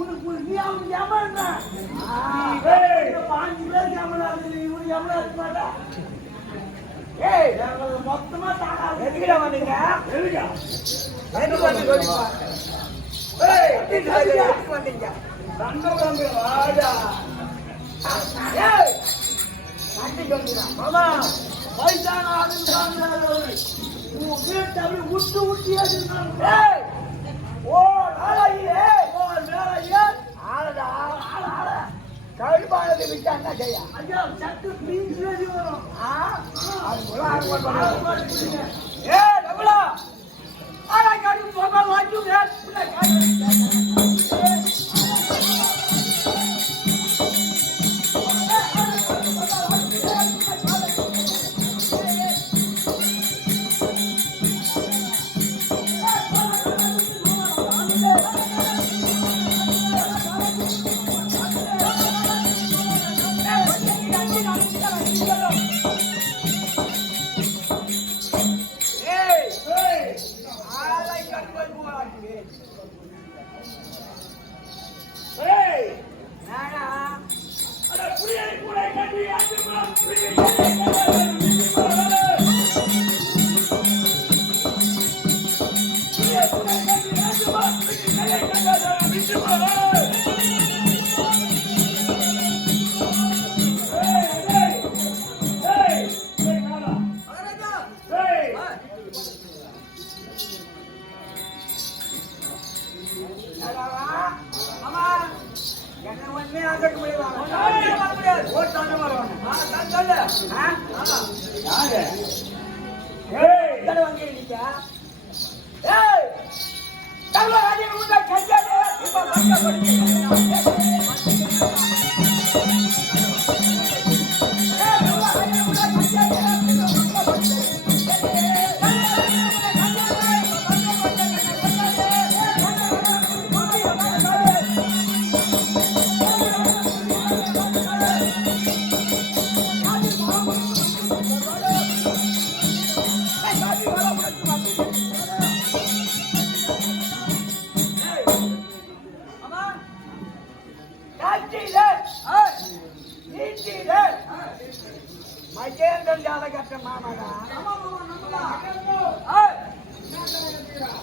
உனக்கு நீ அவனுக்கு ஏமாறுற 5 பேர் ஏமாறாது இவனுக்கு ஏமாற இருக்க மாட்டா ஏய் மொத்தமா தாடா எதுக்குடா வந்தீங்க எதுக்கு வந்து ஏய் எதுக்கு வந்தீங்க சண்டை வாடா ஏய் சண்டை வந்துடா மாமா வயசான ஆளுங்க உன் வீட்டை அப்படி விட்டு விட்டியே ஏய் ஓ நாளையே ஓ நாளையே ஆளடா ஆள கழுபானது விட்டா என்ன செய்ய ஐயா சட்டு பீஸ் வரும் அது போல ஆர்வம் ஏ டபுளா ஆளா கடு போக வாச்சு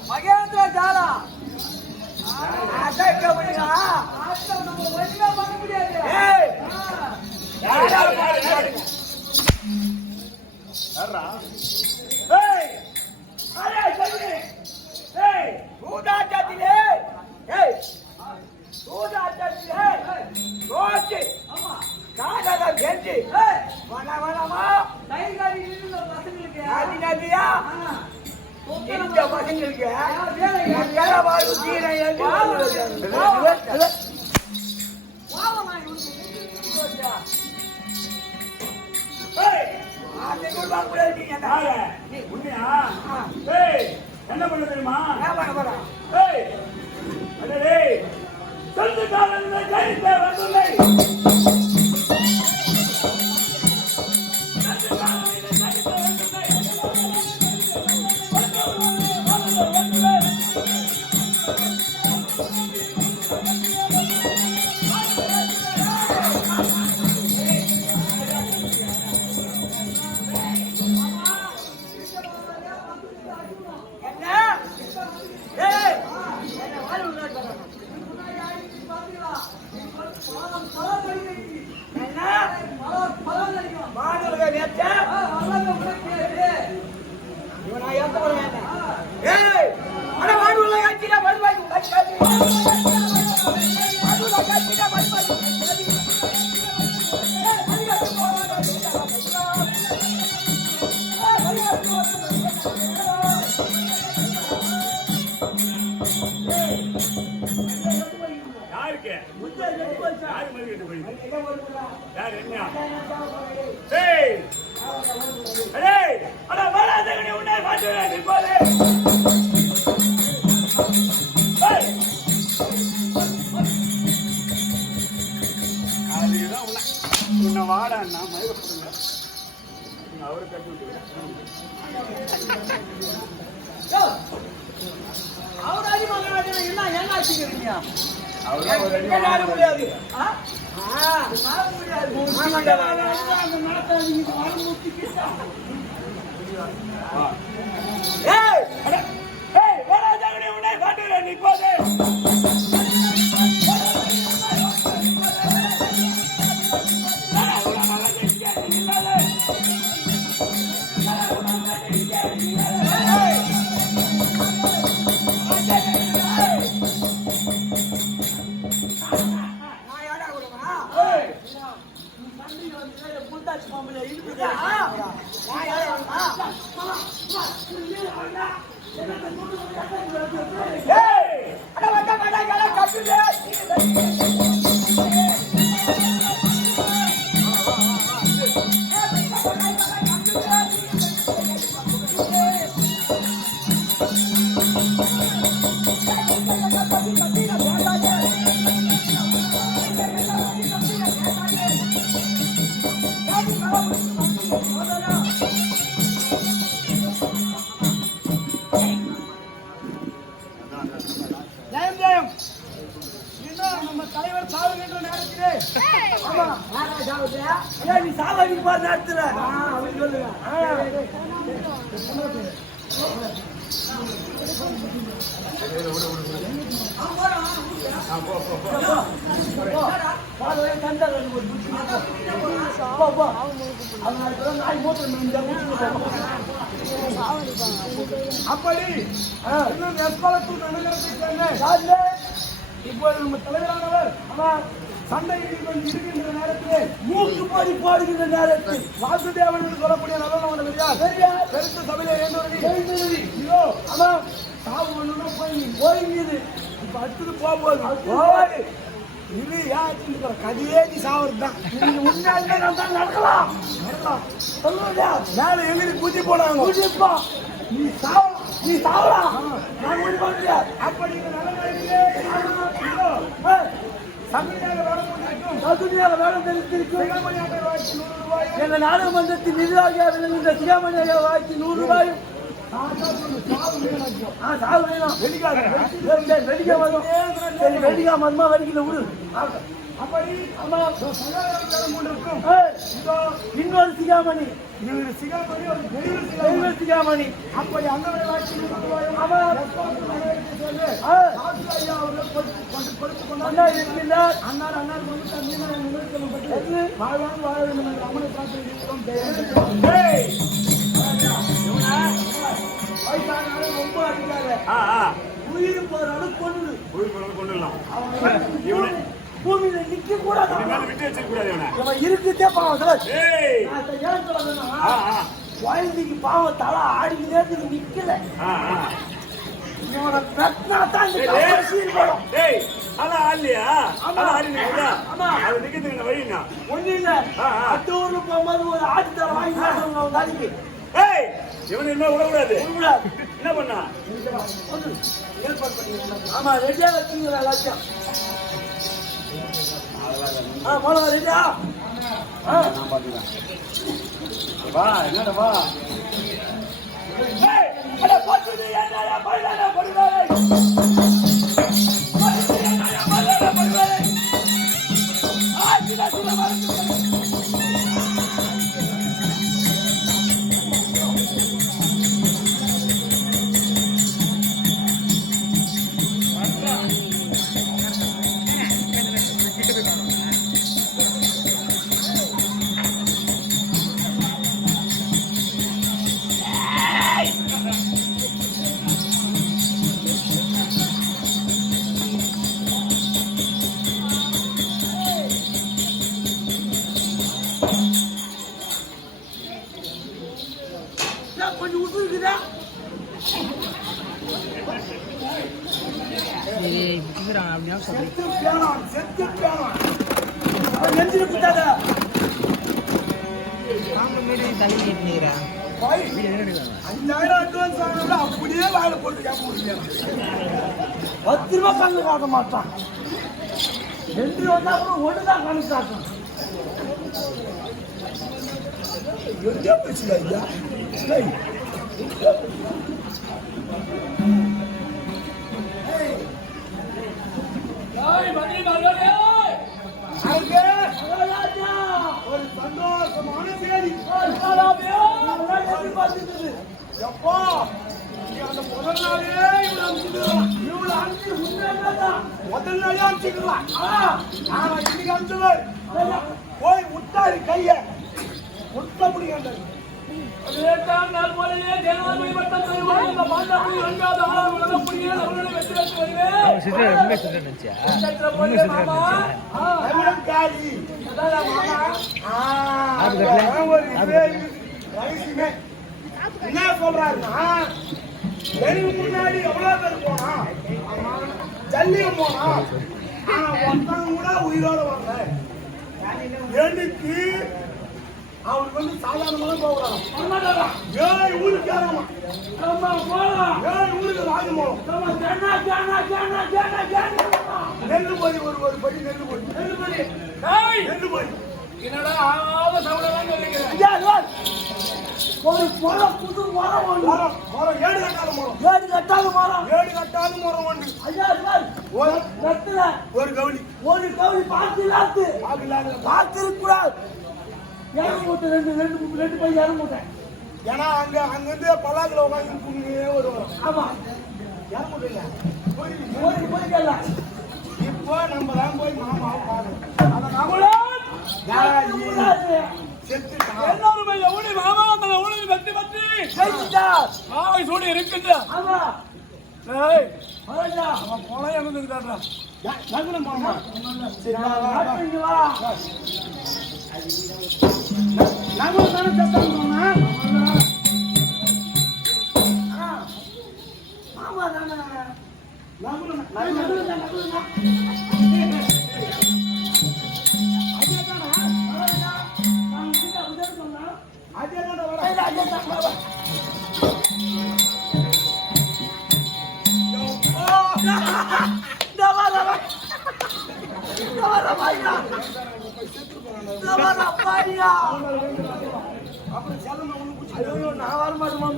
மகேந்திர ஜாலா என்ன பண்ண தெரியுமா சொந்த காலம் ஜெயித்த வந்துள்ளை வாடா அவரு கட்டி அவர் அதிகமாக என்ன ஆச்சுக்கிறீங்க முடியாது. தலைவர் சாவுகின்ற நேரத்திலே நீ சாவடி பாரு நேரத்துல அப்படி இப்போது நம்ம தலைவரானவர் சண்டையில் இருக்கின்ற நேரத்திலே மூக்குப்பாடி பாடுகின்ற நேரத்தில் வாசுதேவன் என்று சொல்லக்கூடிய நல்லவன் பெருத்த சபையில ஏந்தவர்கள் இதோ ஆமா சாவு ஒண்ணுன்னா போய்ங்குது இப்ப அடுத்தது போகும்போது இது யாரு கதையே நீ சாவதுதான் உண்மையாக நடக்கலாம் சொல்லுங்க மேல எங்களுக்கு பூஜை போனாங்க பூஜைப்பா நீ சாவலாம் நான் ஒண்ணு பண்றேன் அப்படி வேடம் தெரிவித்திருக்கும் எங்க நாடக மன்றத்தின் நிர்வாகியாக விளங்குகின்ற சிகாமணியாக வாய்ச்சி 100 ரூபாயும் வெடிக்கா மர்மா வெடிக்கல விடு இன்னொரு சிகாமணி சிகாமணி அப்படி அந்த ரொம்ப அடிக்காத உயிர் போறாலும் கொண்டுலாம் பூமியில நிக்க கூடாது இருக்குதே பாவம் குழந்தைக்கு பாவம் தலை ஆடிக்கிட்டே நிக்கல இவனோட பிரச்சனை தான் ஒண்ணு இல்ல அட்டூர்ல போகும்போது ஒரு ஆட்டு தலை வாங்கி இவன் என்ன விடக்கூடாது என்ன பண்ணா ஆமா ரெடியா வச்சுங்களா லட்சம் போலாம் ரெடியா வா என்னடா வா கொஞ்சம் விட்டுருக்குதா நெஞ்சில குத்தாத அப்படியே வாயில போட்டு 10 ரூபாய் கண்ணு காட்ட மாட்டான் 2 வந்தா கூட ஒண்ணுதான் கண்ணு காட்டும் அங்கே ஒரு சந்தோஷமான செய்தி எதிர்பார்த்திருந்தது. எப்பா நீ அந்த முதல் நாளே இவ்வளவு அஞ்சு முதல் நாளே அனுப்பிச்சிக்கலாம். ஆனா இன்னைக்கு அனுப்பிச்சுவார் போய் முட்டாரு கைய முட்ட முடியாது. என்ன சொல்றாருன்னா முன்னாடி எவ்வளவு பேர் போனா ஜல்லியும் போனா ஆனா ஒருத்தவங்க கூட உயிரோட வரல. எனக்கு அவனுக்கு வந்து சாதாரணமாக போகிறான். ஏழு ஊருக்கு ஏறமா ஏழு ஊருக்கு ராஜமோகம் நெல்லு போய் ஒரு படி நெல்லு போய் நெல்லு போய் என்னடா ஆகாத சவுளதான் சொல்லிக்கிறேன். ஒரு மரம் புது மரம் மரம் ஏடு கட்டாலும் மரம் ஒன்று ஒரு கவுளி பார்த்து கூடாது. ரெண்டு பை இறங்க மூட்டேன். ஏன்னா அங்கிருந்து பல்லாக்கில் உட்காந்து தூங்கினே வருவோம். ஆமா இறங்க மூட்டையில போய்க்கல. இப்போ நம்ம தான் போய் மாமாவை பார்க்கணும். சூடி இருக்கின்ற மாமா நகுல தானே சத்தம் சொன்னா மாமா தானே நகுல நான் வர மாட்டேன்.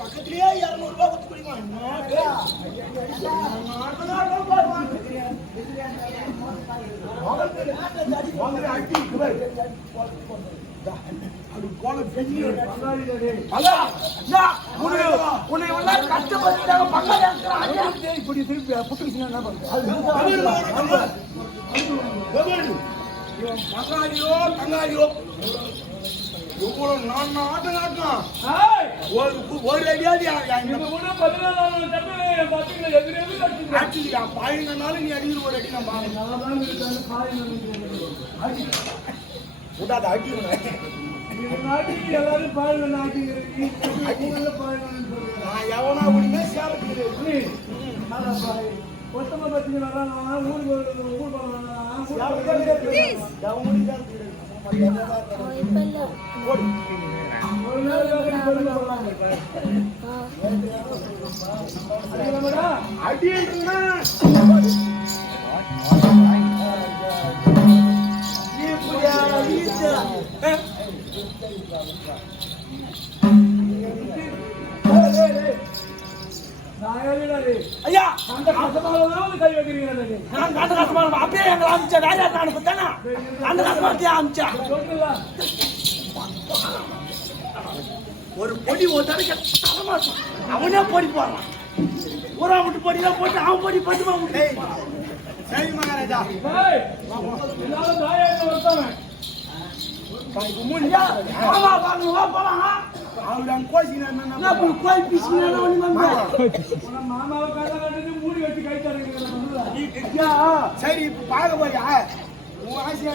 பக்கத்திலேயே 200 ரூபாய் கொடுத்து தங்காளியோ எவ்வளவு நான் ஆட்டம் ஒரு அடியாதி பாயினாலும் நீ அடிக்கிற ஒரு அடி நான் விடாத அடி எல்லாரும் பாருங்க நான் எவனா ஒண்ணுமே சேரத்து மொத்தமா பார்த்தீங்கன்னா ஐயா அந்த கசமால கை வைக்கிறீங்க. அந்த கசமால அப்படியே எங்களை அமிச்சா ராஜா அனுப்புத்தானா அந்த கசமாலத்தையே அமிச்சா ஒரு பொடி ஒரு தடவை அவனே பொடி போடுறான். ஊரா விட்டு பொடியெல்லாம் போட்டு அவன் பொடி பட்டுமா சரி மகாராஜா சரி பார்க்க போறியா உன் ஆசையா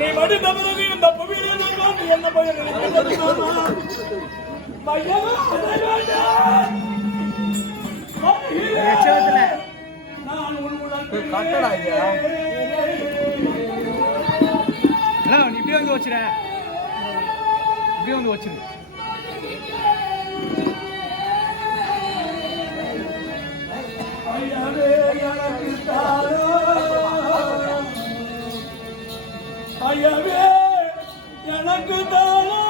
நீ மடி தமிழக இந்த புவியில் என்ன பையன் நான் உன்னுடன் இப்படியே வந்து வச்சுற இப்படியே வந்து வச்சிரு ஐயவே எனக்கு தானா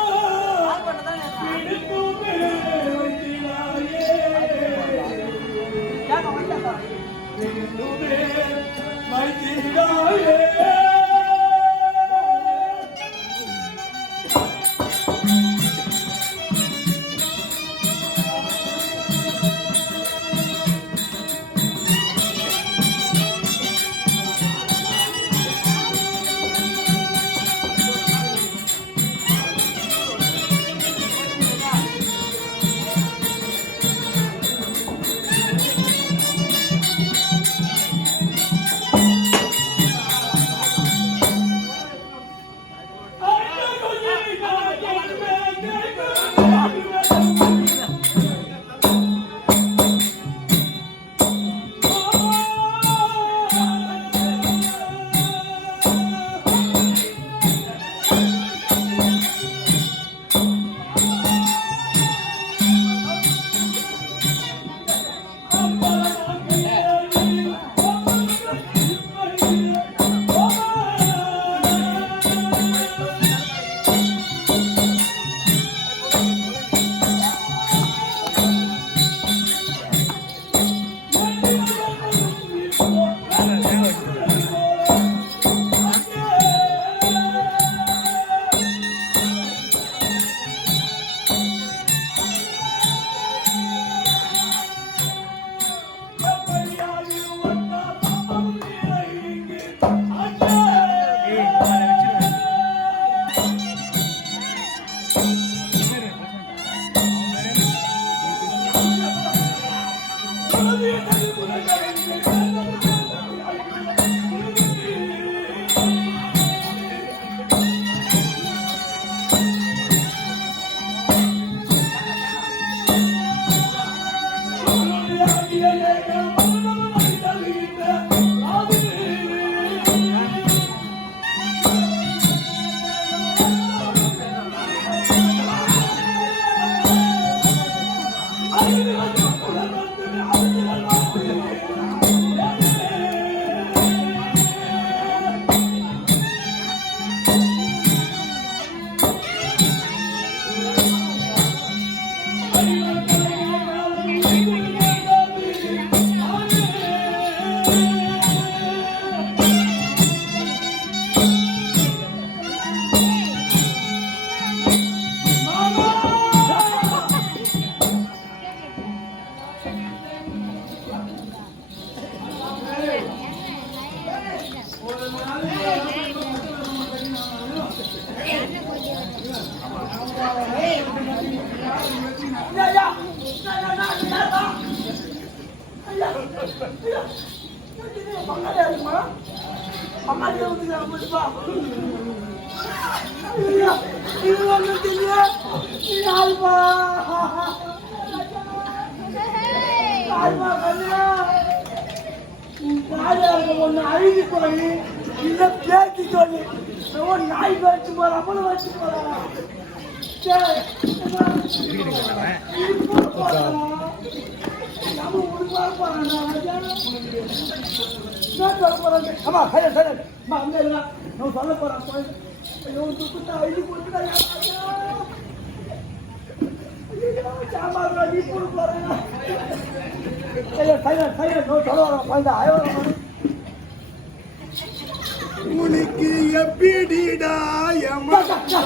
அழுகி போய் இல்ல பேச்சு சொல்லி நாய் வச்சு போற அவ்வளவு வச்சு போற ஆமா நான் சொல்ல போறேன். ஐயோ துக்குட்டா இது கொடுத்துட்டா சாம்பார் நீ கூட போறேன். உனக்கு எப்படிடா எப்படிடா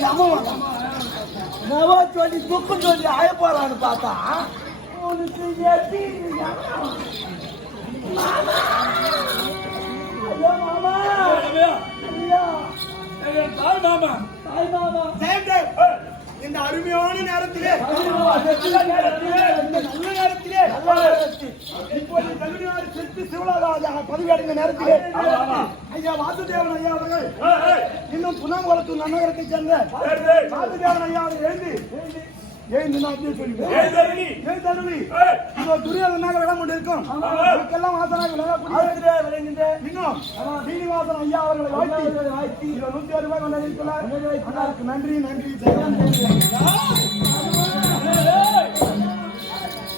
யமன் நவா சொல்லி துக்கம் சொல்லி ஆய போறான்னு பார்த்தா உனக்கு எப்படி மாமா ஐயோ மாமா தாய் மாமா தாய் மாமா இந்த அருமையான நேரத்திலே நல்ல நேரத்திலே இப்போது தமிழ்நாடு செத்து சிவராஜாக பதவியடைந்த நேரத்திலே ஐயா வாசுதேவன் ஐயா அவர்கள் இன்னும் புனாங்குளத்தூர் நன்னகரத்தை சேர்ந்த வாசுதேவன் ஐயா அவர்கள் எழுந்து நான் அப்படியே சொல்லுவேன். துரியோதனாக விடம் கொண்டு இருக்கும் நமக்கெல்லாம் வாசனாக விளங்குகின்ற இன்னும் சீனிவாசன் ஐயா அவர்களை வாழ்த்தி 106 ரூபாய் கொண்டிருக்கிறார். அதற்கு நன்றி நன்றி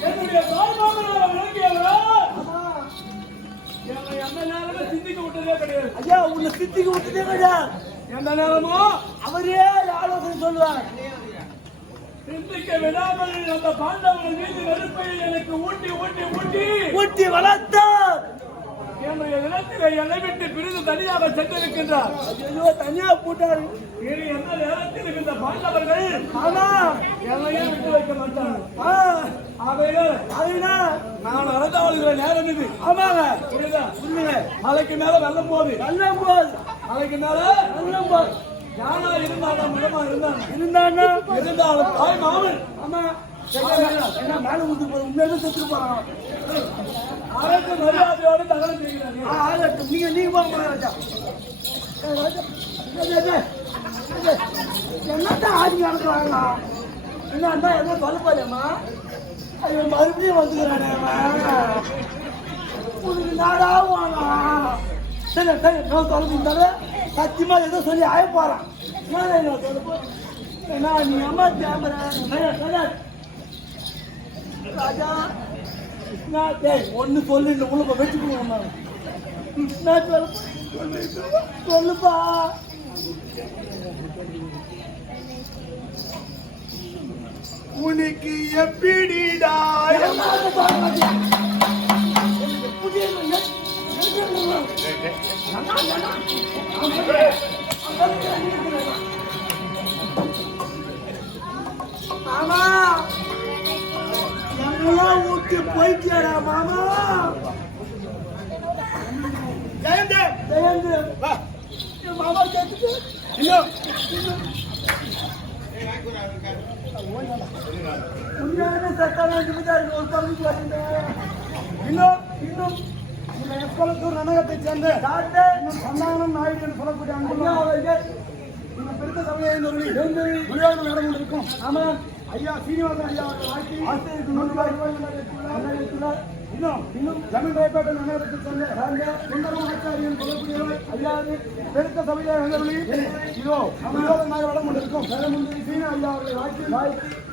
என்னுடைய தாய்மாமனாக விளங்கியவரா என்னை எந்த நேரமும் சிந்திக்க விட்டதே கிடையாது. ஐயா உன்னை சித்திக்கு விட்டுட்டே கிடையாது. எந்த நேரமோ அவரே ஆலோசனை சொல்லுவார். சிந்திக்க விடாமல் அந்த பாண்டவர்கள் மீது நெருப்பை எனக்கு ஊட்டி ஊட்டி ஊட்டி ஊட்டி வளர்த்தார். என்னுடைய இடத்திலே என்னை விட்டு பிரிந்து தனியாக சென்றிருக்கின்றார். ஐயோ தனியா போட்டாரு. இனி எந்த நேரத்தில் இந்த பாண்டவர்கள் ஆமா என்னையே விட்டு வைக்க மாட்டாங்க. ஆகையினா நான் அரசாளுகிற நேரம் இது. ஆமாங்க புரியுதா? புரியுங்க. மலைக்கு மேல வெள்ளம் போகுது. வெள்ளம் போது மலைக்கு மேல வெள்ளம் போது யானா இருந்தாலும் மிடமா இருந்தாங்க இருந்தாலும் தாய் மாமன் ஆமா என்ன மேல ஊத்து போற உண்மையில செத்துட்டு போறான். அரசு மரியாதையோடு தகவல் செய்கிறார்கள். நீங்க போங்க ராஜா. என்னத்தான் ஆடி நடக்கிறாங்களா என்ன எதுவும் சொல்லுப்பாருமா ஐயோ மறுபடியும் வந்துக்கிறானே உனக்கு நாடாவானா சரி சரி நான் சொல்ல சத்தியமா ஏதோ சொல்லி ஆய போறான். ஏன்னா நீ அம்மா தேம்புற ராஜா நான் ஒன்னு சொல்லு இந்த உள்ள வச்சுக்கோங்க. நான் சொல்லுப்பா உனக்கு எப்படிடா மாமா என்னெல்லாம் ஊட்டி போயிட்டியாடா மாமா. ஜெயந்தே ஜெயந்து வா. மாமா கேட்டுட்டு இன்னும் உண்மையான சத்தான ஜிமிதாருக்கு ஒரு பகுதிக்கு வருகின்றேன். இன்னும் இன்னும் எப்பொழுத்தூர் நன்னகத்தைச் சேர்ந்த டாக்டர் இன்னும் சந்தானம் நாயுடு என்று சொல்லக்கூடிய ஐயா அன்பு அவர்கள் இந்த பெருத்த சபையை விளையாடு நடந்து கொண்டிருக்கும். ஆமா ஐயா சீனிவாசன் ஐயா அவர்கள் வாழ்க்கை ஆசிரியருக்கு 100 ரூபாய் வைத்துள்ளார். இன்னும் ஜமீன் ராயப்பேட்டை நகரத்தைச் சேர்ந்த சுந்தரம் ஆச்சாரியன் சொல்லக்கூடியவர் ஐயாவது பெருத்த சபையை வந்தவழி இதோ விரோதமாக வளம் கொண்டிருக்கும் சீனா ஐயா அவர்கள் வாழ்க்கை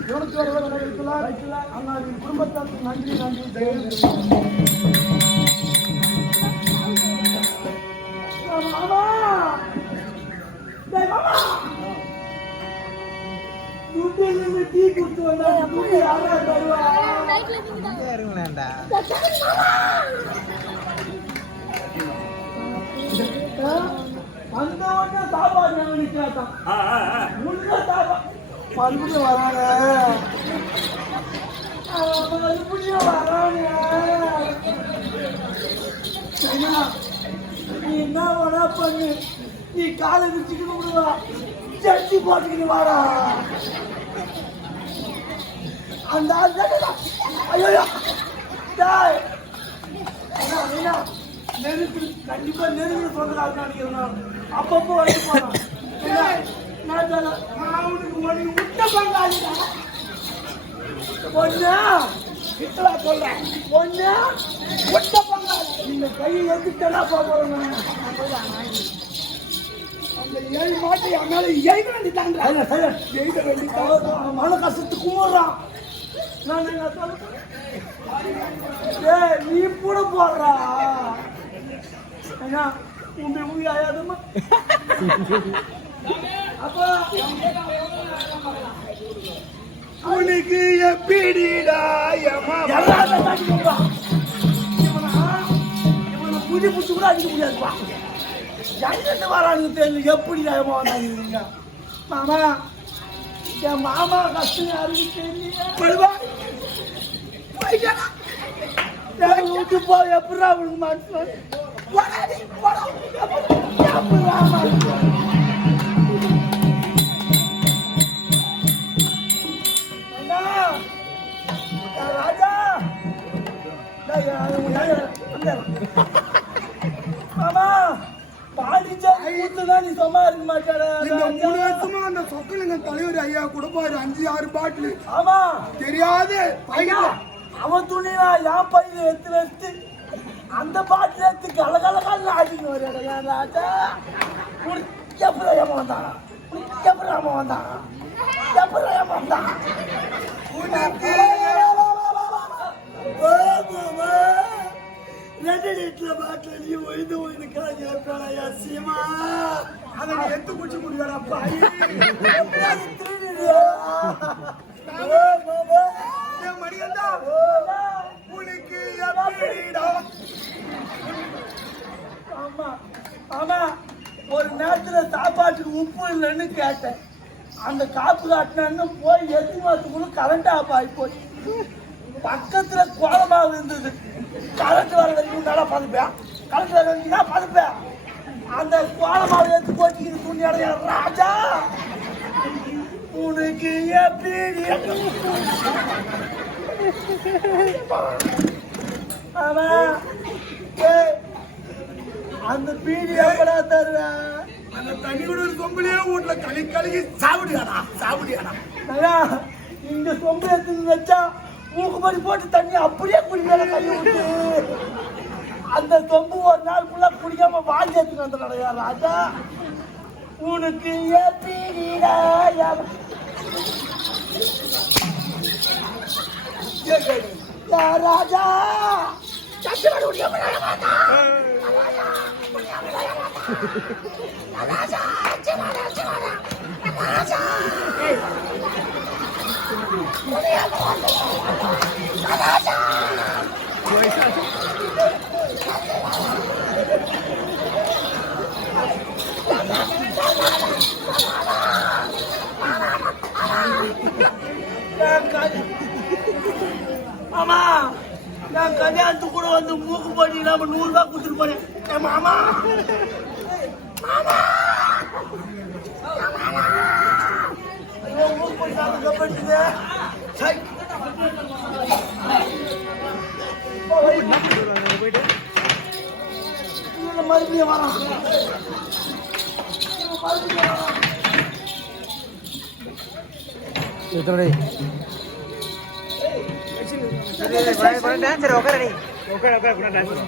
201 ரூபாய் வைத்துள்ளார். அண்ணாவின் குடும்பத்தாருக்கு நன்றி நன்றி ஜெயந்தி. மாமா டேய் மாமா துட்டில டீ குடிச்சு வந்தா துட்டி யாரா தருவா இருங்களேன்டா அந்த உடனே சாப்பாடு நினைச்சாதான் முன்ன சாப்பா மறுபடியும் வரானே மறுபடியும் வரானே நீ என்ன வேணா பண்ணு நீ காலை வச்சுக்கிட்டு விடுவா ஜட்டி போட்டுக்கிட்டு வாடா அந்த ஆள் ஐயோ டேய் நெருப்பு கண்டிப்பா நெருங்கு சொல்றாங்க நினைக்கிறேன் அப்பப்போ வந்து போறான் நான் அவனுக்கு ஒன்று முட்டை பங்காளிடா பொண்ணு கிட்டலா சொல்றேன் ஒண்ணு ஒட்ட பங்காளி இந்த கையை எடுத்துட்டா போறேன் அந்த 7 மாட்டு என் மேல எய்த வேண்டிட்டாங்க எய்த வேண்டிட்டாங்க மன கஷ்டத்து கும்பிடுறான் நான் என்ன சொல்றேன் நீ கூட போடுறா என்ன உண்மை ஆயாதுமா அப்பா உனக்கு எப்படிடா புடி புடிச்சு கூட அடிக்க முடியாதுப்பா எங்கிட்டு வரான்னு தெரியல எப்படி ஏமா வந்தாங்க மாமா என் மாமா கஷ்டம் யாருக்கு தெரியல வீட்டு போ எப்படா அவனுக்கு மனசு ராஜா மாமா பாடிச்சா நீ சும்மா இருக்க மாட்டாடா இந்த 3 வருஷமா அந்த சொக்கலிங்க தலைவர் ஐயா கொடுப்பாரு 5-6 பாட்டில் ஆமா தெரியாது அவன் துணியா என் பையில எடுத்து வச்சு அந்த பாட்டில் எடுத்து கலகலகால ஆடிக்கு வரையா ராஜா எப்படி வந்தான் எப்படி வந்தான் எப்படி வந்தான் ரெண்டு லிட்டர்ல பாட்டில் நீ ஒய்ந்து ஒய்ந்து கிளம்பி சீமா அதை நீ எடுத்து குடிச்சு முடியாடா மணிகண்டா உனக்கு எப்படிடா ஆமா ஆமா ஒரு நேரத்துல சாப்பாட்டுக்கு உப்பு இல்லைன்னு கேட்டேன் அந்த காப்பு காட்டினான்னு போய் 8 மாசத்துக்குள்ள கரண்ட் ஆஃப் ஆகி போய் பக்கத்துல கோலமாவு இருந்தது கரண்ட் வர வரைக்கும் நல்லா பதுப்பேன் கரண்ட் வர வரைக்கும் தான் பதுப்பேன் அந்த கோலமாவு எடுத்து போட்டிக்கிட்டு துணி அடைய ராஜா உனக்கு எப்படி ஆமா அந்த பீடி எப்படா தருவேன் அந்த தண்ணி கூட கொம்புலயே வீட்டுல கழுகி சாப்பிடியாடா இங்க சொம்பு எடுத்து வச்சா மூக்குப்படி போட்டு தண்ணி அப்படியே குடிக்கல கை விட்டு அந்த சொம்பு ஒரு நாள் ஃபுல்லா குடிக்காம வாங்கி எடுத்துட்டு வந்துடுறா ராஜா உனக்கு எப்படிடா ராஜா ஆமா நான் கல்யாணத்துக்கு கூட வந்து மூக்கு போட்டி இல்லாம 100 ரூபாய் கொடுத்துட்டு போறேன் என் மாமா மூக்கு போட்டி கப்பட்டுது மறுபடியும் வரான் சரி உட்காரடி உட்கார கூட டான்ஸ்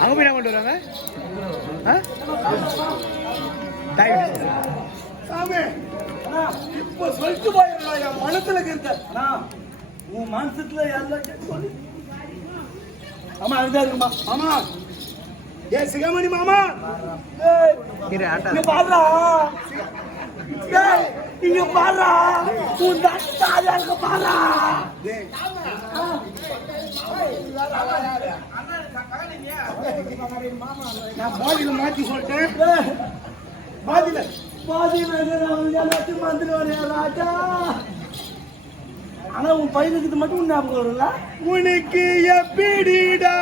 அவங்க போய் என்ன கொண்டு வராங்க சாமி இப்ப சொல்லிட்டு போயிடலாம் என் மனசுல இருக்க உன் மனசுல எல்லாம் சொல்லி ஆமா அதுதான் இருக்குமா ஆமா ஏ சிகாமணி மாமா இங்க பாடுறா இங்க பாடுறா உன் தாத்தா இருக்க பாடுறா நான் பாதியில மாத்தி சொல்லிட்டேன் பாதியில எல்லாத்தையும் வந்துடுவாரு ராஜா ஆனா உன் பையனுக்கு மட்டும் ஞாபகம் வரும்ல உனக்கு எப்படிடா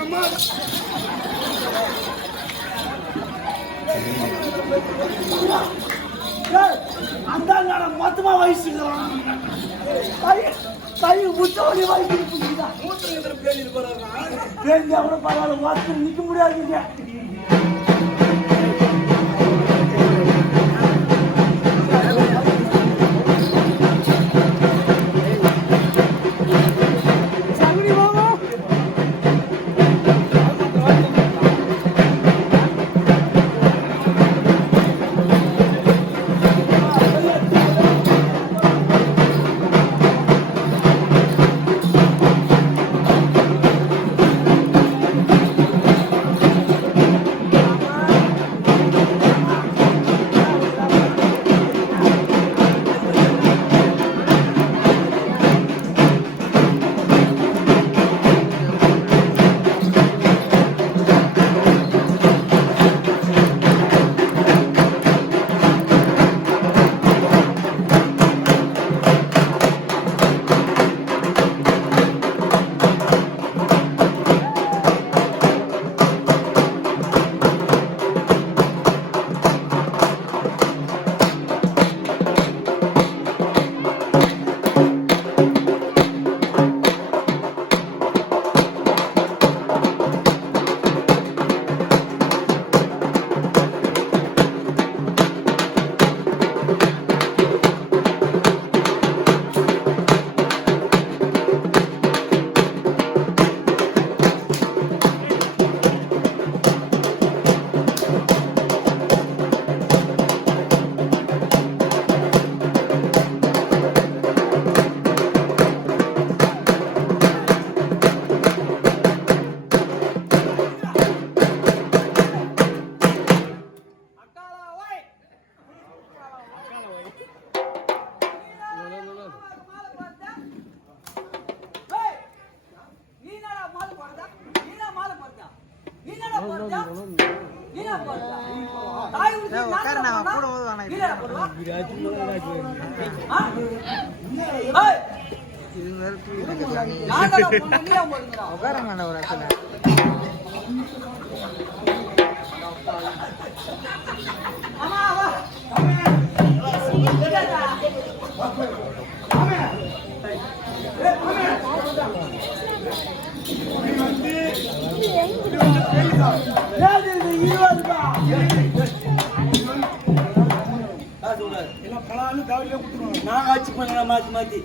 அம்மா அந்த மொத்தமா வயசுக்கிறான் கை முத்தவடி வயசு பேருந்து கூட பரவாயில்ல வாசல் நிக்க முடியாதுங்க நான் ஆட்சி பண்ண மாத்தி மாத்தி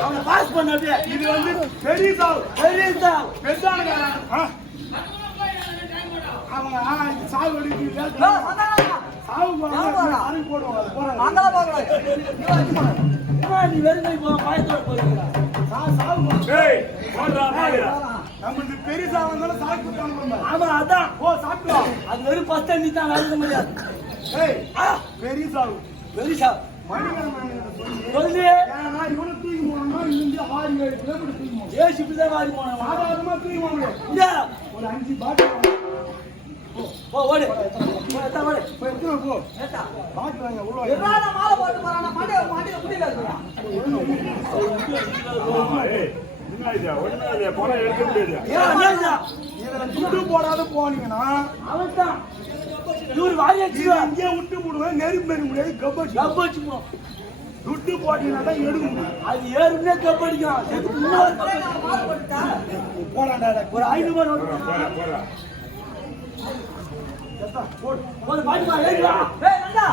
அவனை பாஸ் பண்ணது இது வந்து பெரிய சாவு பெருசான அவங்க சாவு அடிக்க சாவு போடுவாங்க நீ வெறுமை பாயத்தோட போயிருக்கிறா நம்மளுக்கு பெரிய சாவு வந்தாலும் சாப்பிட்டு ஆமா அதான் ஓ சாப்பிடுவா அது வெறும் பஸ் தண்ணி தான் வேலை முடியாது பெரிய சாவு வெரிசா சொல்லு ஏன்னா இவனை தூக்கி போனோம்னா இங்க 6-7 கிலோமீட்டர் தூக்கி போகணும் ஏசி இப்படிதான் வாடி போனேன் சாதாரணமா தூக்கி போக முடியாது இங்க ஒரு 5 பாட்டில் ஓ ஓடு எத்தா ஓடு போய் எடுத்து போ ஏத்தா பாட்டில் வாங்க உள்ள எறால மாலை போட்டு போறானா மாட்டே புடில இருக்குடா இதுல துட்டு போடாத போனீங்கன்னா அவன்தான் இவர் வாரியாச்சு இங்கே விட்டு போடுவேன் நெருப்பு முடியாது கப்பச்சு கப்பச்சு போ துட்டு போட்டீங்கன்னா தான் எடுக்க முடியும் அது ஏறுனே கப்படிக்கும் செத்து இன்னொரு மாலை போட்டுட்டா போடாண்டா ஒரு 500 ரூபாய் போறா ஒரு பாடிமா ஏறிடா ஏய் நந்தா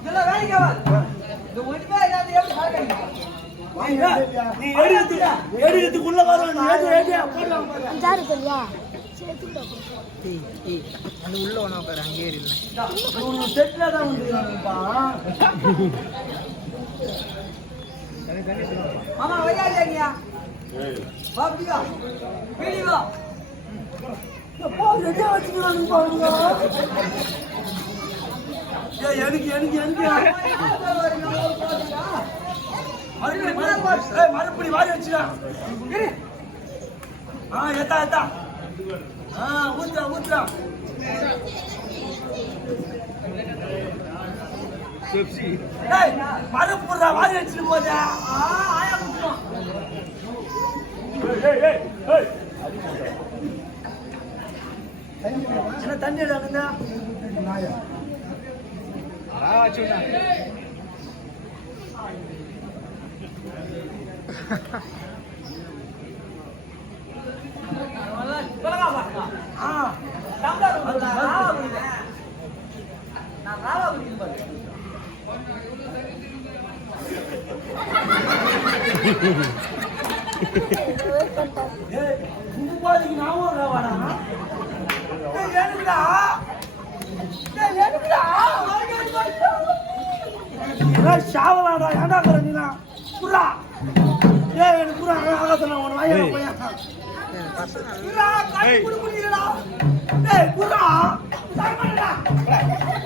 இதெல்லாம் வேலைக்கு வா இந்த ஒண்ணுமே இல்லாத எப்படி சாகறீங்க நீ எடுத்துக்குள்ள வர நீ ஏடியா போடலாம் பாரு அஞ்சாறு சொல்லியா அந்த உள்ள ஒண்ணு உட்காரு அங்கே ஏறிடலாம் இவனு செட்ல தான் வந்துருக்காங்கப்பா மாமா வையாதீங்க பாப்பியா வீடியோ அப்பா ரெடியா வச்சுக்கிறாங்க பாருங்க எனக்கு மறுபடி வாரி வச்சுடா ஏத்தா ஊத்துறா மறுபடியா வாரி வச்சுட்டு போதா ஆயா குத்துறோம் என்ன தண்ணி எடுங்க சாவலாடா ஏண்டா நீனா புறா ஏ எனக்கு புறா ஆகாதனா உன வாயா பையன் புறா கை புடி புடிடா ஏய் புறா சாமடா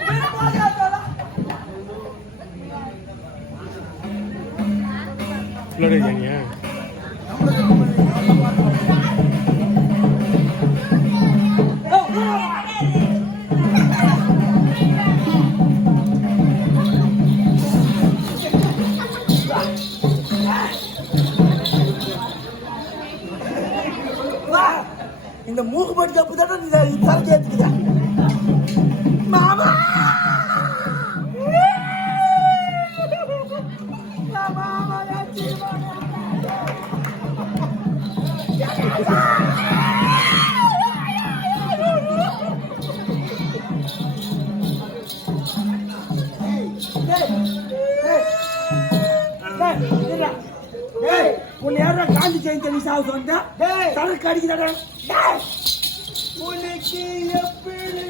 என்ன போகாதடா லோடே जानिए இந்த மூக்கு படி தப்பு தான் நீ தரக்கு ஏத்துக்கிற மாமா மாமா யாச்சி உன்னை யாரா காந்தி ஜெயந்தி சாவு வந்தா தனக்கு அடிக்கிறாடா உனக்கு எப்படி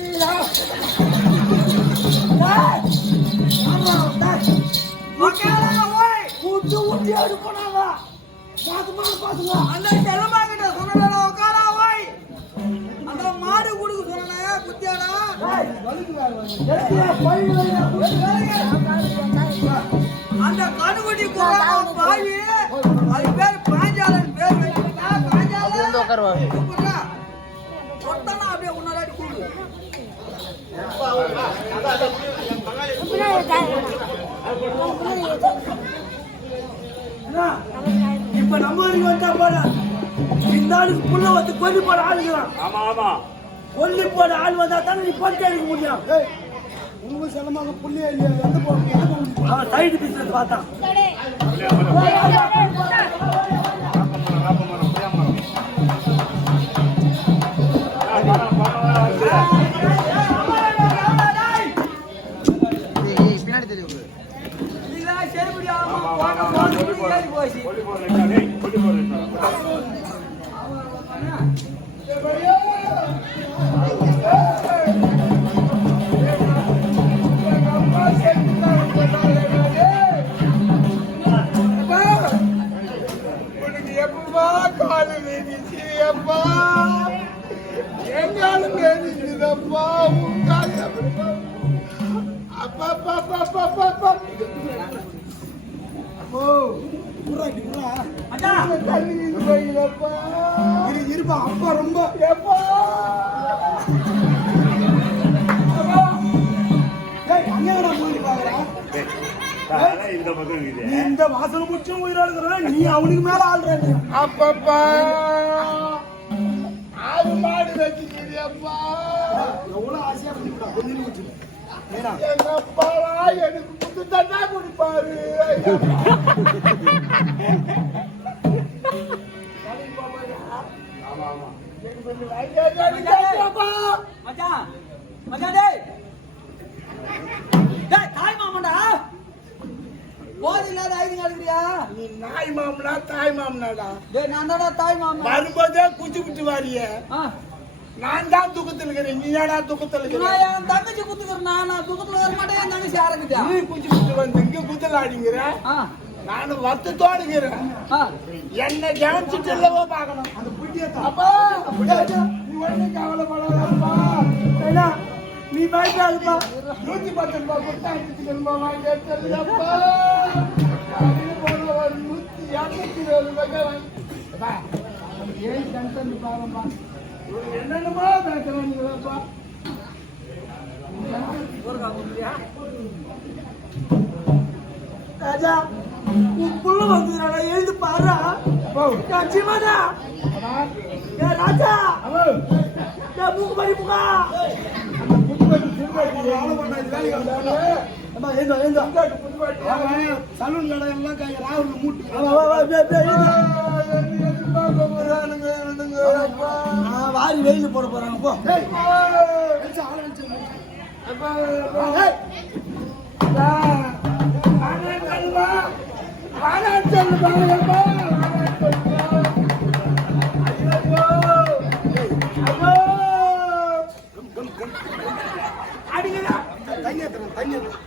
ஊட்டி ஊட்டி எடுப்பனாவா பாத்துமா பாத்துமா அந்த கிளம்பா கிட்ட சொன்னா உட்காரா ஓய் அந்த மாடு குடுக்க சொன்னா குத்தியாடா அந்த கடுகுடி பாவி அது பேர் பாஞ்சாலன் பேர் வச்சிருக்கா பாஞ்சாலன் உட்காருவா இப்ப நம்ம வரைக்கும் வந்தா போல இந்த ஆளுக்கு புள்ள வந்து கொல்லி போட ஆளுங்கிறான். ஆமா ஆமா கொல்லி போட ஆள் வந்தா தானே நீ பட்டு அடிக்க முடியும். உங்களுக்கு செலமாக புள்ளியே இல்லையா? எந்த போறீங்க? அவன் சைடு பிசினஸ் பார்த்தான். பின்னாடி தெரியும் உனக்கு எப்பமா காலு வேணிச்சு அப்பா எங்காலும் வேணிச்சுதப்பா உன் காலு அப்பா அப்பா அப்பா அப்பா அப்பா அப்பா ஓ புறாக்கி புறா தண்ணி போயிடப்பா இருப்பா அப்பா ரொம்ப எப்பா அங்கேடா போயிட்டு பாக்குறா இந்த வாசனை முச்சும் உயிராளுங்கிற நீ அவனுக்கு மேல ஆள்றாங்க. அப்பப்பா ஆறு மாடு வச்சுக்கிறியப்பா எவ்வளவு ஆசையா பண்ணிவிடா கொஞ்சம் வச்சு எங்க அப்பாவா எனக்கு புத்து தண்ணா குடிப்பாரு. நீ நாய் மாமனா தாய் மாமனாடா? வரும்போதே குச்சி குச்சி வாரிய நான் தான் துக்கத்தில் இருக்கிறேன். நீ ஏடா துக்கத்தில் இருக்கிறேன்? தங்கச்சி குத்துக்கிறேன். நான் துக்கத்துல வர மாட்டேன். என் தங்கச்சி ஆரம்பிச்சா நீ குச்சி குச்சி வந்து இங்க குத்தல் ஆடிங்கிற நானும் வருத்தத்தோடுகிறேன். என்ன கவனிச்சுட்டு இல்லவோ பாக்கணும் அந்த அப்பா நீ ஒண்ணு கவலைப்படாதப்பா. நீ பயப்படாதப்பா. 110 ரூபாய் கொடுத்தா 5 ரூபாய் வாங்கி எடுத்துப்பா. 150 ரூபாய் ஏன் கண்டன் பாருப்பா. என்னென்னமோ பேசுறாங்கப்பா. ராஜா உன் புள்ள வந்துடுறா. எழுந்து பாரு. சிவனா ராஜா மூக்கு படி முகா சலூன் கடை எல்லாம் ராகுல் மூட்டு வாரி வெயில் போட போறாங்க. போ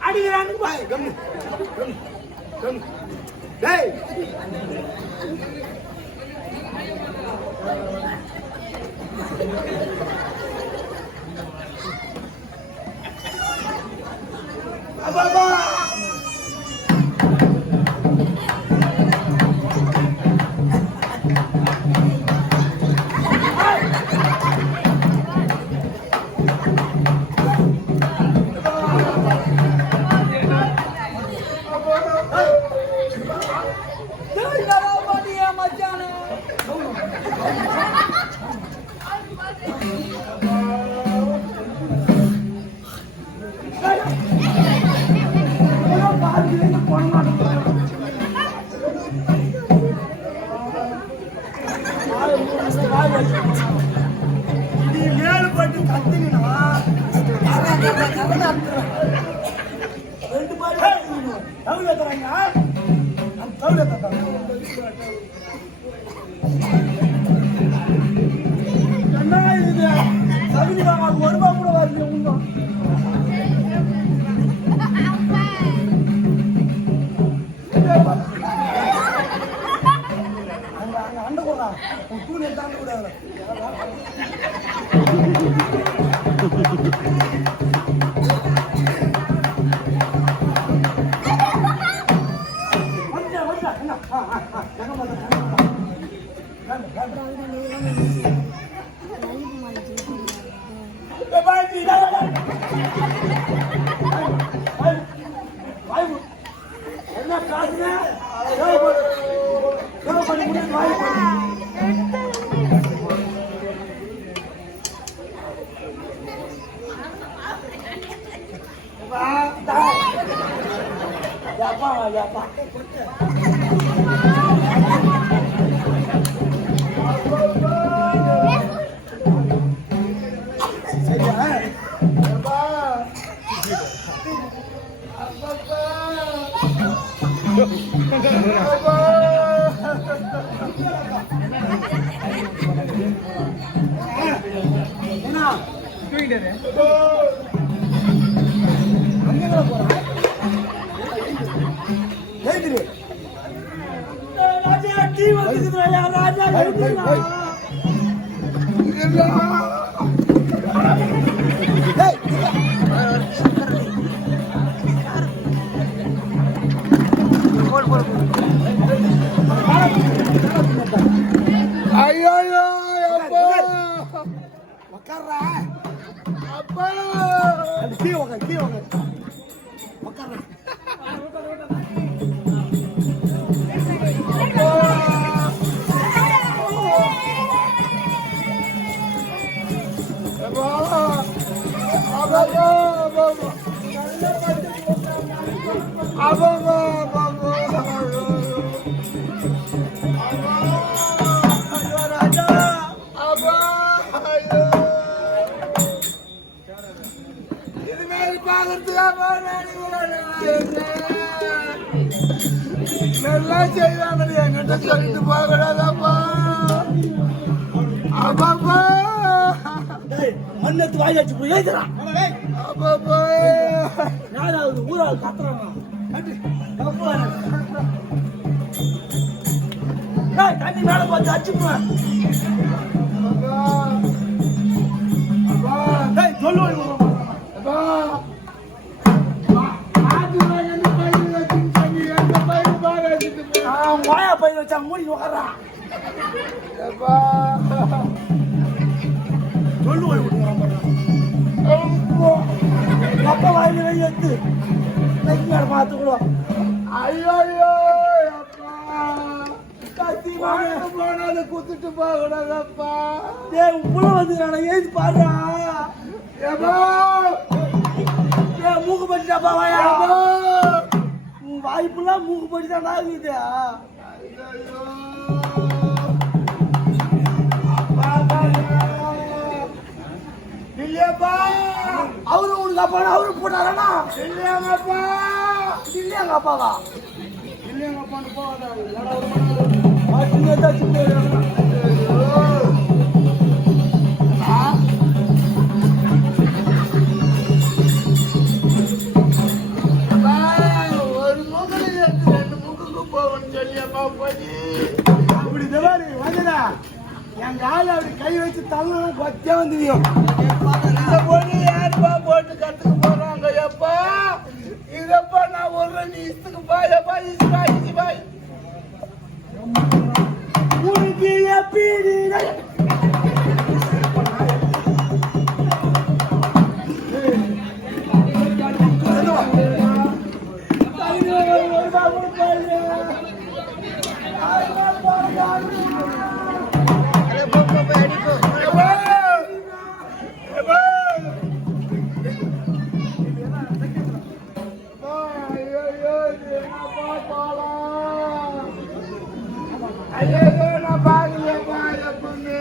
அடிக்கிறான்னு பாய் கம்மு டேய் அப்பா நீ மேல பட்டு கத்துனா ரெண்டு பாரு தவிர தராங்க அந்த தவிர தராங்க என்ன இது சகுனி மாமாவுக்கு 1 ரூபாய் கூட வரல. உண்ணும் அண்ட கூட தூண் தாண்ட கூடாது. அப்பா அப்பா ராஜா டீ வந்துக்குது ராஜா ஐயோ அப்பா உட்கார்றா அப்பா டீ உட்கார்றா நல்லா செய்வாங்க என்கிட்ட சொல்லிட்டு போகக்கூடாதப்பா அப்பப்பா மண்ணத்து வாயாச்சு போய் எழுதுறான் அப்பப்பா யாராவது ஊரால் கத்துறாங்க தண்ணி மேல பார்த்து அடிச்சுப்பேன் சொல்லுவேன் வாயா பயிர் வச்சா மூடி உட்காரான் சொல்லுவேன் அப்பா வாயில வெளியே எடுத்து தைக்க பார்த்து கூட ஐயோ அப்பா போனாலும் குத்துட்டு போகக்கூடாதப்பா உள்ள வந்து நான் எழுதி பாடுறா மூக்கு பட்டிட்டாப்பா வாயா வாய்ப்புலாம் மூக்கு பட்டி தான் ஆகுது இல்லையாப்பா அவரு உனக்கு அப்பா அவரு போட்டாரா இல்லையாங்கப்பா இல்லையாங்க அப்பாவா இல்லையாங்கப்பான்னு போகாதா ஒரு முகல ரெண்டு முகுக்கு போகணும்னு சொல்லியப்பா போய் அப்படி தவாரி வந்தடா எங்க ஆளு அப்படி கை வச்சு தள்ளணும் பத்தியா வந்துவியும் இந்த பொண்ணு யாருப்பா போட்டு கத்துக்க போறாங்க எப்பா இதப்பா நான் ஒரு இசுக்கு பாயப்பா இசு பாய் உனக்கு எப்படி நான் பாக்கலையப்பா எப்பவுமே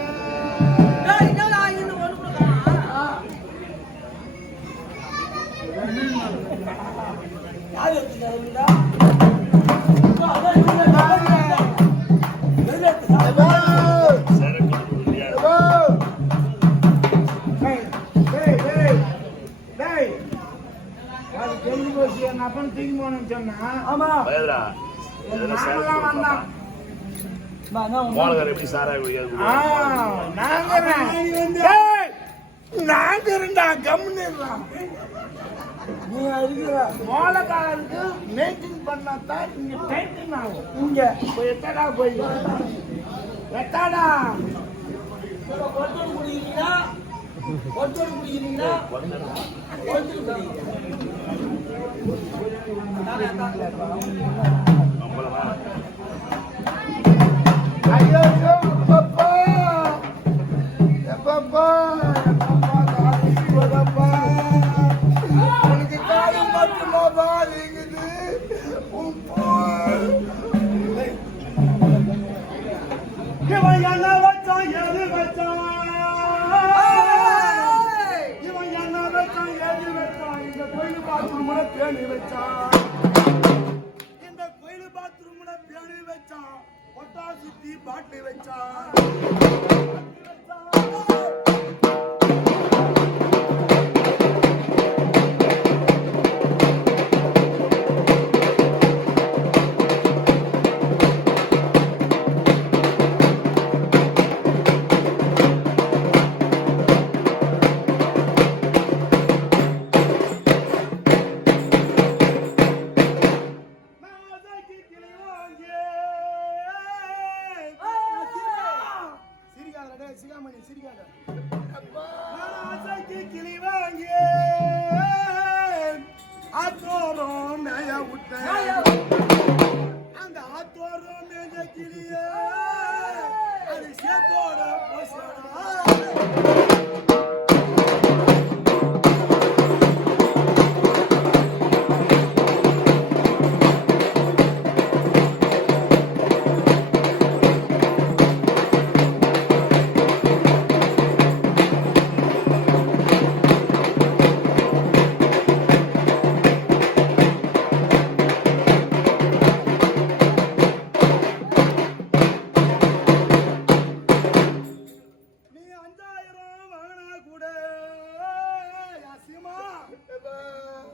அப்பன்னு தூக்கி போகணும்னு சொன்னா ஆமா எப்படி சாரா நாங்க இருந்தா கம்னு நீ இருக்கிற மோளக்காரருக்கு மெயின்டைன் பண்ணாதான் இங்க டைட்டிங் ஆகும் இங்க போய் எத்தடா போய் எத்தாடா ஒருத்தர் குடிக்கிறீங்களா ஒருத்தர் குடிக்கிறீங்களா ஐயோ அப்பப்பா எப்பப்பா எப்பப்பா உனக்கு காலம் மட்டுமா பாதிக்குது இவன் என்ன வச்சான் எது வச்சான் இவன் என்ன வச்சான் எது வச்சான் இந்த கோயில் பாத்ரூம்ல பேணி வச்சான் இந்த கோயில் பாத்ரூம்ல பேணி வச்சான் பொட்டா சுத்தி பாட்டு வச்சான்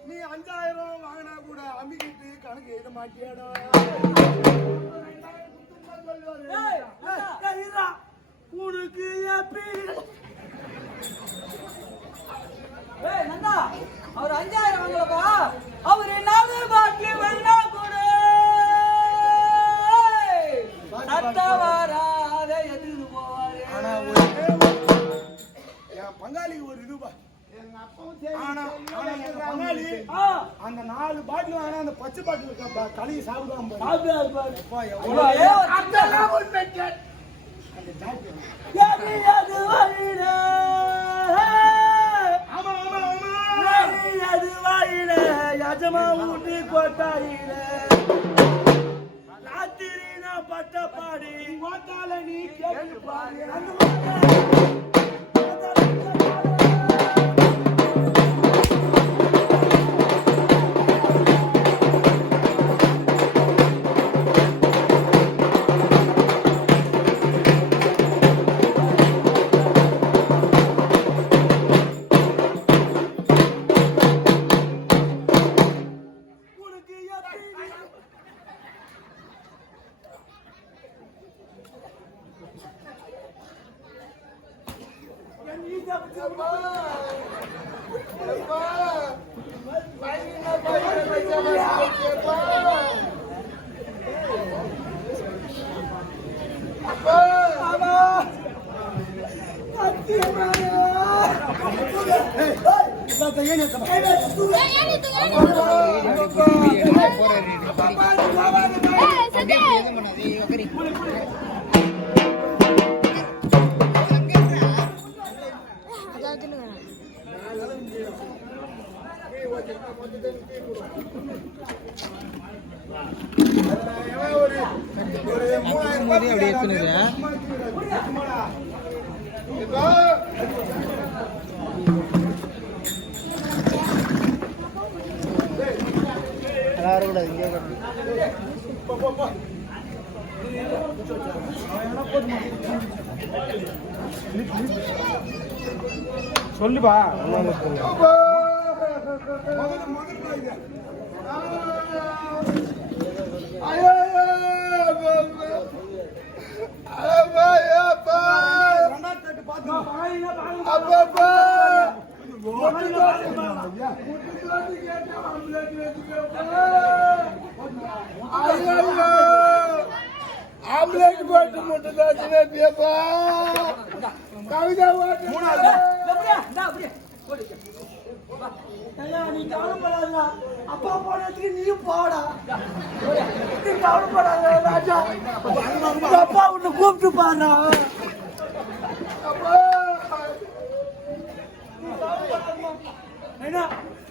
நீ 5000 வாங்கினா கூட அம்பிக்கிட்டு கணக்கு எழுத மாட்டியாடா உனக்கு நந்தா அவர் 5000 வாங்கலப்பா அவர் என்ன பாக்கி வேணா கூட சத்த வராத எதிர்த்து போவாரு ஆனா என் பங்காளிக்கு ஒரு இதுபா அந்த 4 பாட்டில் வாங்கினா அந்த பச்சை பாட்டில் களி சாப்பிடுவாங்க ஊட்டி கொட்டாயில ராத்திரி நான் பட்ட பாடி மாத்தால நீ கேட்டு பாடி சொல்லுப்பா ஆம்பளைக்கு போட்டு மட்டும் கவிதா நீ கவலைப்படாத அப்பா போனதுக்கு நீ போடா நீ கவலைப்படாத ராஜா அப்பா உன்னை கூப்பிட்டு பாரு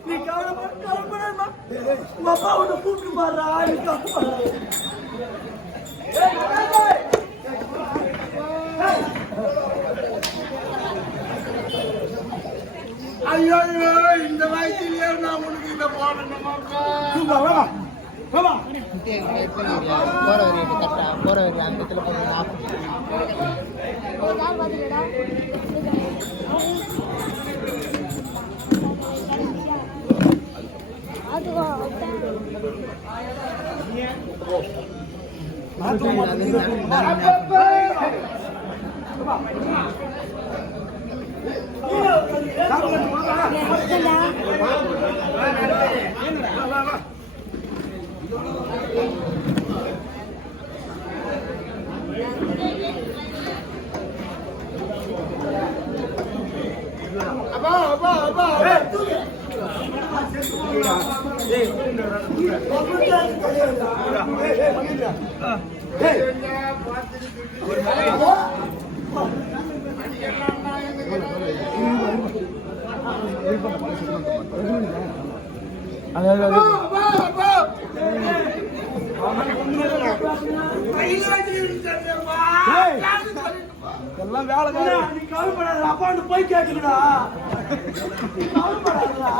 நீ கவலைப்படாதமா உங்க அப்பா உன்னை கூப்பிட்டு பாரு நீ கவலைப்படாத ஐயோ இந்த வயசுலயே நான் உனக்கு இதை போடணுமாப்பா. போவா போற வரி கரெக்டா போற வரி அந்த இடத்துல போட்டு எல்லாம் வேலை நீ கவலைப்படாத அப்பாண்டு போய் கேட்டுக்கடா. கவலைப்படாதா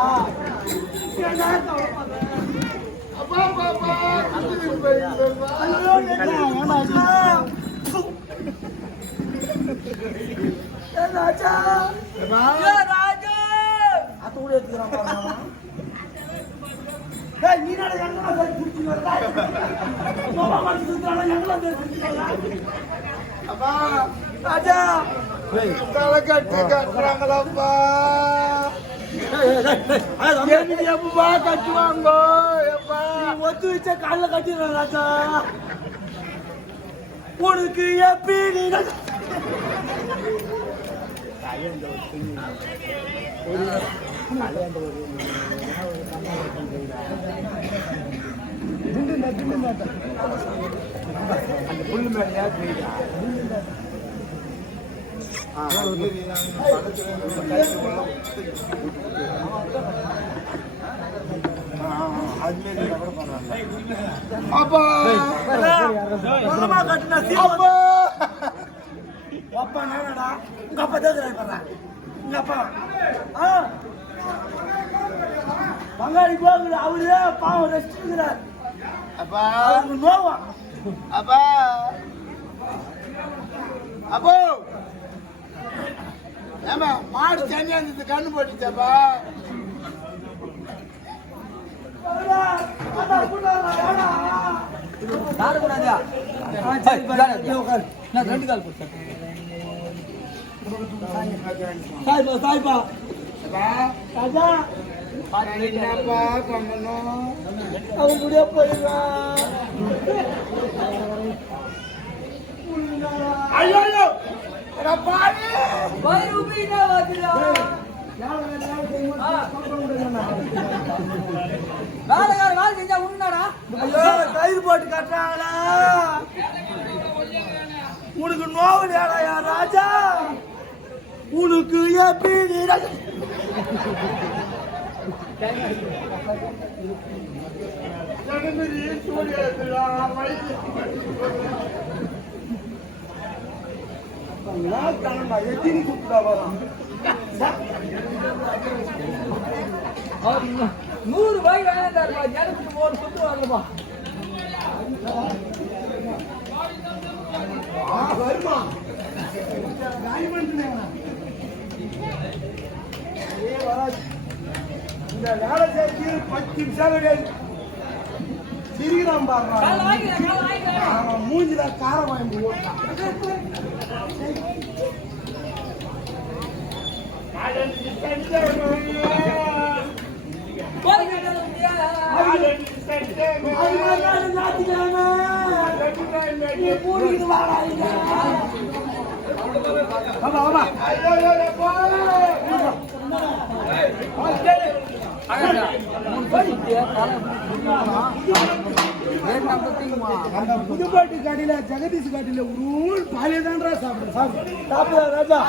ராஜா தலை கட்டி கட்டுறாங்களப்பா. எப்பா கட்டுவாங்க எப்பா ஒத்து வச்ச காலில் கட்டிடுறேன் ராஜா. உனக்கு எப்படி அந்த புல்லு மேல அப்பா கட்டினா அப்பா அப்பா நானடா உங்க அப்பா தான் உங்க அப்பா பங்காளி போகுது அவரு பாவம் ரெஸ்ட் இருக்கிறார். அப்பா நோவா அப்பா அப்போ ஏமா மாடு தனியா இருந்தது கண்ணு போட்டுச்சாப்பா. ரெண்டு கால் கொடுத்தேன். சாய்பா ராஜா என்னப்பா பண்ணணும் அவன் கூட போயிடுவான். ஐயோ கயிறு போட்டு கட்டுறாங்களா உனக்கு நோவு நேராயா ராஜா. உனக்கு எப்படி எத்தனை குத்துடா வரும் 100 ரூபாய் வேணாம் எனக்கு ஒரு சுத்து வாங்கப்பா. வருமா இந்த வேலை செய்ய 10 நிமிஷம் கிடையாது. சிரிக்கிறான் பாருங்க அவன் மூஞ்சில காரம் வாங்கி புதுப்பாட்டு காட்டில ஜெகதீஷ் காட்டில ஒரு பாலே தான்டா சாப்பிடுற ராஜா.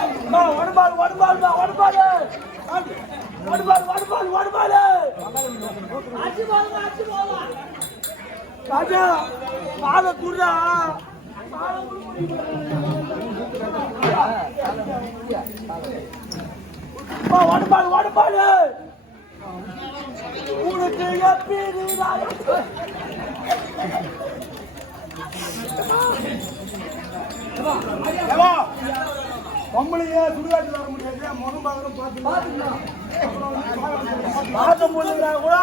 ராஜா பாலை குடுறா. ஓடுபாடு ஓடுபாடு உனக்கு எப்படி பொம்பளையே சுடுகாட்டில் வர முடியாது முகம் பார்க்கணும் பார்த்துக்கலாம் பார்க்க முடியல கூட